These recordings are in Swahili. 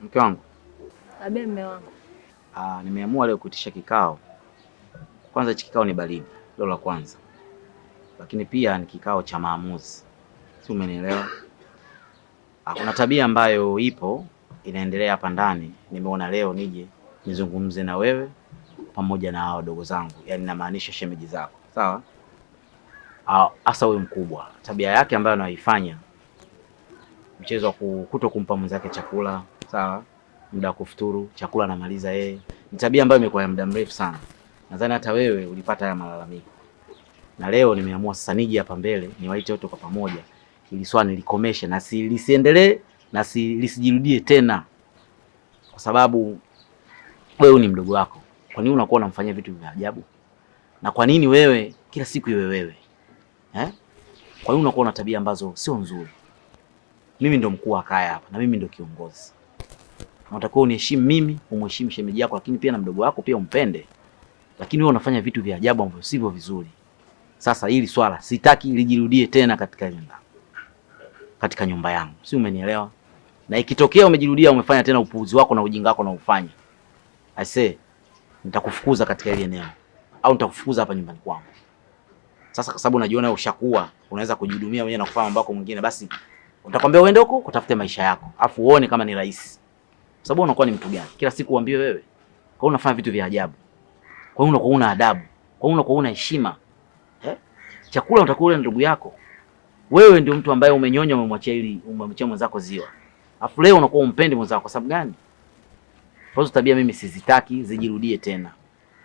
Mke wangu. Abe mme wangu. Nimeamua leo kuitisha kikao. Kwanza hichi kikao ni baridi, hilo la kwanza. Lakini pia ni kikao cha maamuzi. Si umenielewa? Kuna tabia ambayo ipo inaendelea hapa ndani. Nimeona leo nije nizungumze na wewe pamoja na hao wadogo zangu. Yaani namaanisha shemeji zako. Sawa? Hasa huyu mkubwa. Tabia yake ambayo anaifanya mchezo wa kuto kumpa mwenzake chakula, sawa? Muda wa kufuturu, chakula anamaliza yeye. Ni tabia ambayo imekuwa ya muda mrefu sana. Nadhani hata wewe ulipata haya malalamiko. Na leo nimeamua sasa nije hapa mbele niwaite wote kwa pamoja ili swali nilikomeshe na lisiendelee na lisijirudie tena. Kwa sababu wewe ni mdogo wako. Kwa nini unakuwa unamfanyia vitu vya ajabu? Na kwa nini wewe kila siku iwe wewe? Kwa nini unakuwa na tabia ambazo sio nzuri? Mimi ndo mkuu wa kaya hapa na mimi ndo kiongozi. Unatakiwa uniheshimu mimi, umheshimu shemeji yako, lakini pia na mdogo wako pia umpende. Lakini wewe unafanya vitu vya ajabu ambavyo sivyo vizuri. Sasa hili swala sitaki lijirudie tena katika nyumba yangu. Si umenielewa? Na ikitokea umejirudia umefanya tena upuuzi wako na ujinga wako na ufanye, I say nitakufukuza katika ile eneo au nitakufukuza hapa nyumbani kwangu. Sasa kwa sababu unajiona ushakuwa unaweza kujihudumia mwenyewe na kufanya mambo yako mwingine, basi utakwambia uende huko kutafute maisha yako. Afu uone kama ni rahisi. Kwa sababu unakuwa ni mtu gani? Kila siku uambiwe wewe. Kwa hiyo unafanya vitu vya ajabu. Kwa hiyo unakuwa una adabu. Kwa hiyo unakuwa una heshima. Chakula utakula na ndugu yako. Wewe ndio mtu ambaye umenyonya umemwachia mwenzako ziwa. Afu leo unakuwa umpendi mwenzako kwa sababu gani? Kwa hiyo tabia mimi sizitaki zijirudie tena.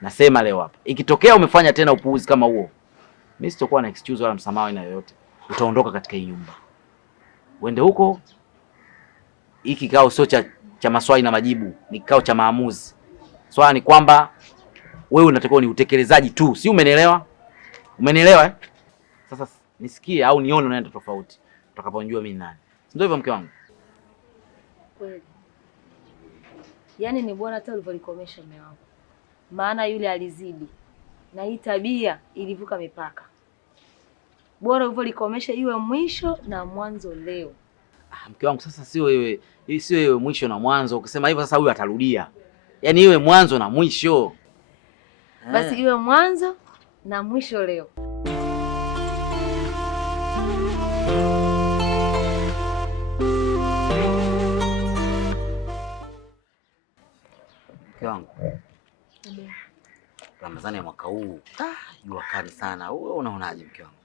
Nasema leo hapa. Ikitokea umefanya tena upuuzi kama huo, mimi sitakuwa na excuse wala msamaha aina yoyote. Utaondoka katika hii nyumba. Uende huko. Hiki kikao sio cha maswali na majibu, ni kikao cha maamuzi. Swala ni kwamba wewe unatakiwa ni utekelezaji tu, si umenielewa? Umenielewa? Sasa nisikie au nione unaenda tofauti utakapojua mimi nani. Ndio hivyo mke wangu. Kweli. Yaani ni bora hata ulivyolikomesha mume wangu. Maana yule alizidi. Na hii tabia ilivuka mipaka. Bora ulivyolikomesha iwe mwisho na mwanzo leo. Mke wangu sasa sio wewe mwisho na mwanzo. Ukisema hivyo sasa huyu atarudia. Yaani iwe mwanzo na mwisho. Basi iwe mwanzo na mwisho leo. Mke wangu. Ramadhani ya mwaka huu jua kali sana. Wewe unaonaje mke wangu?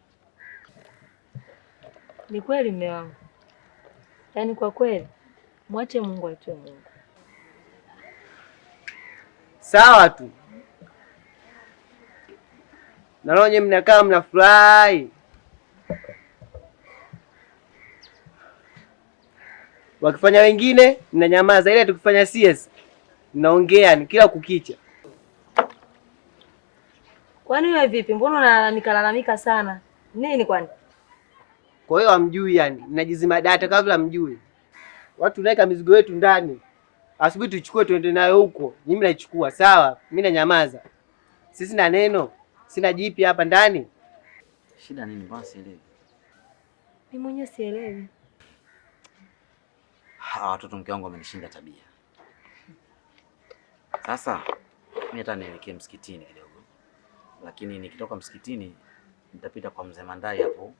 Ni kweli mume wangu. Yaani kwa kweli mwache Mungu aitwe Mungu. Sawa tu. Naonye mnakaa mnafurahi. Wakifanya wengine mnanyamaza, ile tukifanya CS mnaongea ni kila kukicha. Kwani wewe vipi? Mbona unalalamika sana? Nini kwani? Kwa hiyo hamjui yani, mnajizima data kabla hamjui. Watu naweka mizigo yetu ndani. Asubuhi tuchukue tuende nayo huko. Mimi naichukua, sawa? Mimi nanyamaza. Sisi na neno. Sina jipi hapa ndani. Shida nini bwana sielewi? Mimi mwenyewe sielewi. Watoto mke wangu wamenishinda tabia. Sasa mimi hata nielekee msikitini kidogo. Lakini nikitoka msikitini nitapita kwa mzee Mandai hapo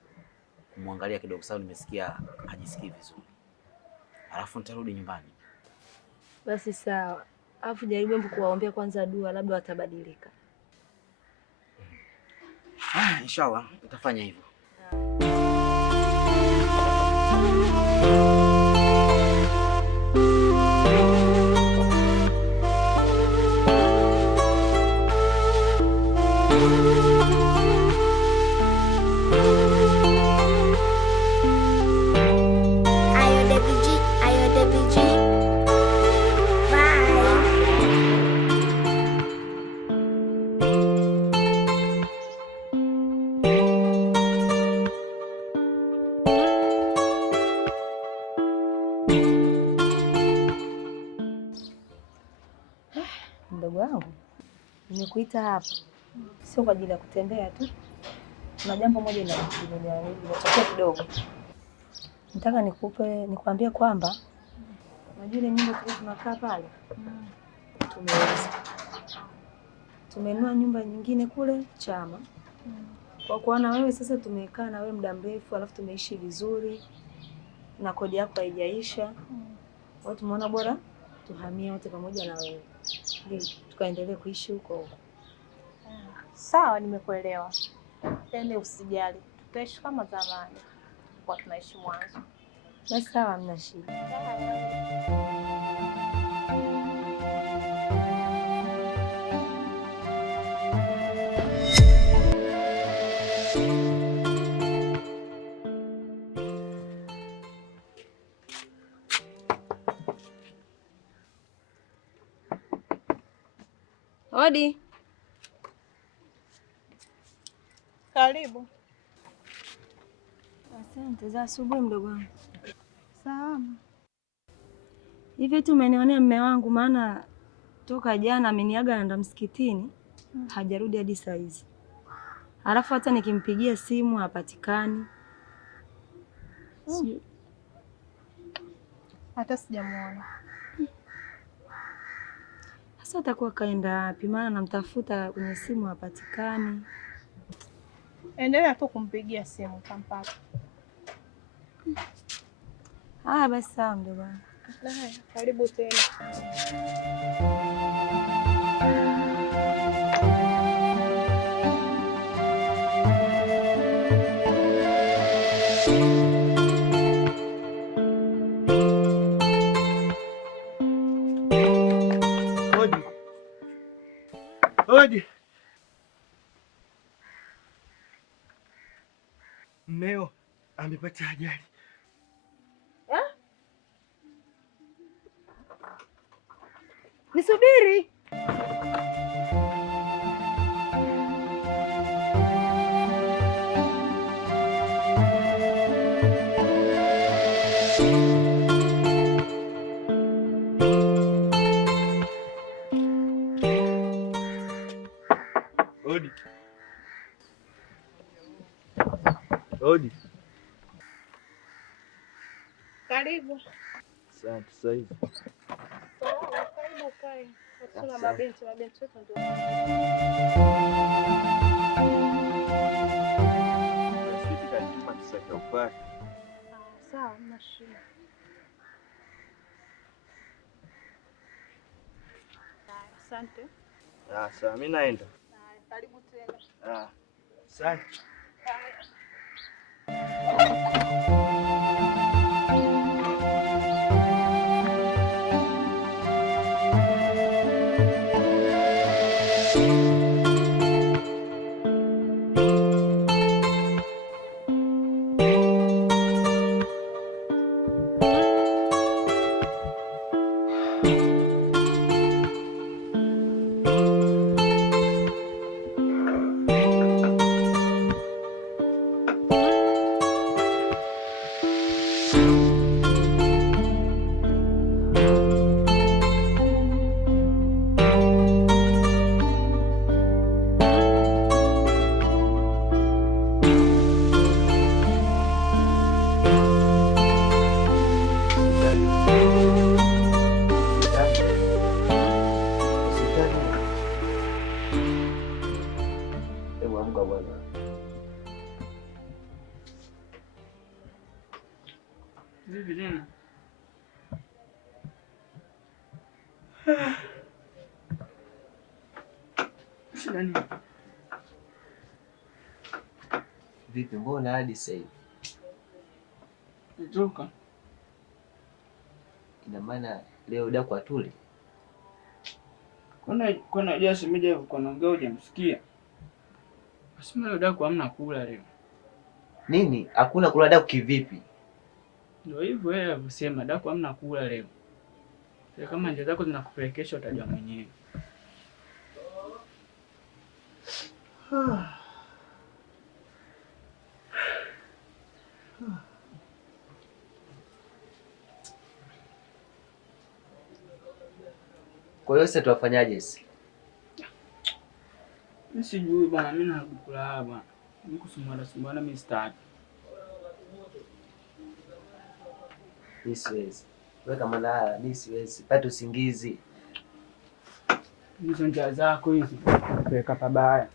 kumwangalia kidogo sababu nimesikia hajisikii vizuri. Alafu nitarudi nyumbani. Basi sawa. Alafu jaribu kuwaombea kwanza dua, labda watabadilika. Inshallah nitafanya hivyo. Mdogo wangu, nimekuita hapa sio kwa ajili ya kutembea tu. Kuna jambo moja linatokea kidogo. Nataka nikwambie kwamba Unajua ile nyumba tulikuwa tunakaa pale? Tumeuza. Tumenunua nyumba nyingine kule Chama. Kwa kuona wewe sasa tumekaa na wewe muda mrefu alafu tumeishi vizuri na kodi yako haijaisha. Kwa tumeona bora tuhamie wote pamoja na wewe. Ndio tukaendelee kuishi huko. Sawa, nimekuelewa. Yaani usijali. Tutaishi kama zamani. Kwa tunaishi mwanzo. Basi sawa, hamna shida. Odi. Karibu. Asante za asubuhi mdogo wangu. Salama. Hivi tu umenionea mume wangu, maana toka jana ameniaga anaenda msikitini, hajarudi hadi saa hizi. Alafu hata nikimpigia simu hapatikani. Hata sijamuona. Sasa atakuwa kaenda wapi? Maana namtafuta kwenye simu hapatikani. Endelea tu kumpigia simu utampata. Basi sawa mdogo wangu. Karibu tena. Odi. Mmeo amepata ajali. Nisubiri. Odi. Odi. Karibu. Asante saizi. Sawa, karibu kae. Tuna mabenti wetu ndio. Rafiki kanituma tusake upate. Sawa, mna shida. Asante. Sawa, mimi naenda. Karibu tena. Asante. Vipi tena? Shida nini? Vipi, mbona hadi sasa hivi? Nitoka. Ina maana leo daku atuli? Kuna jasi mija hivyo kwa naongea hujamsikia. Asema leo daku hamna kula leo. Nini? Hakuna kula daku kivipi? Ndio hivyo yeye alivyosema daku hamna kula leo. Sasa kama njia zako zinakupelekesha utajua mwenyewe. Kwa hiyo sasa tuwafanyaje sasa? Mimi sijui bwana, mimi nakula bwana. Mimi kusumbana mimi sitaki. Siwezi. Wewe kama nalala, mimi siwezi. Pata usingizi. Hizo njia zako hizo kupeleka pabaya.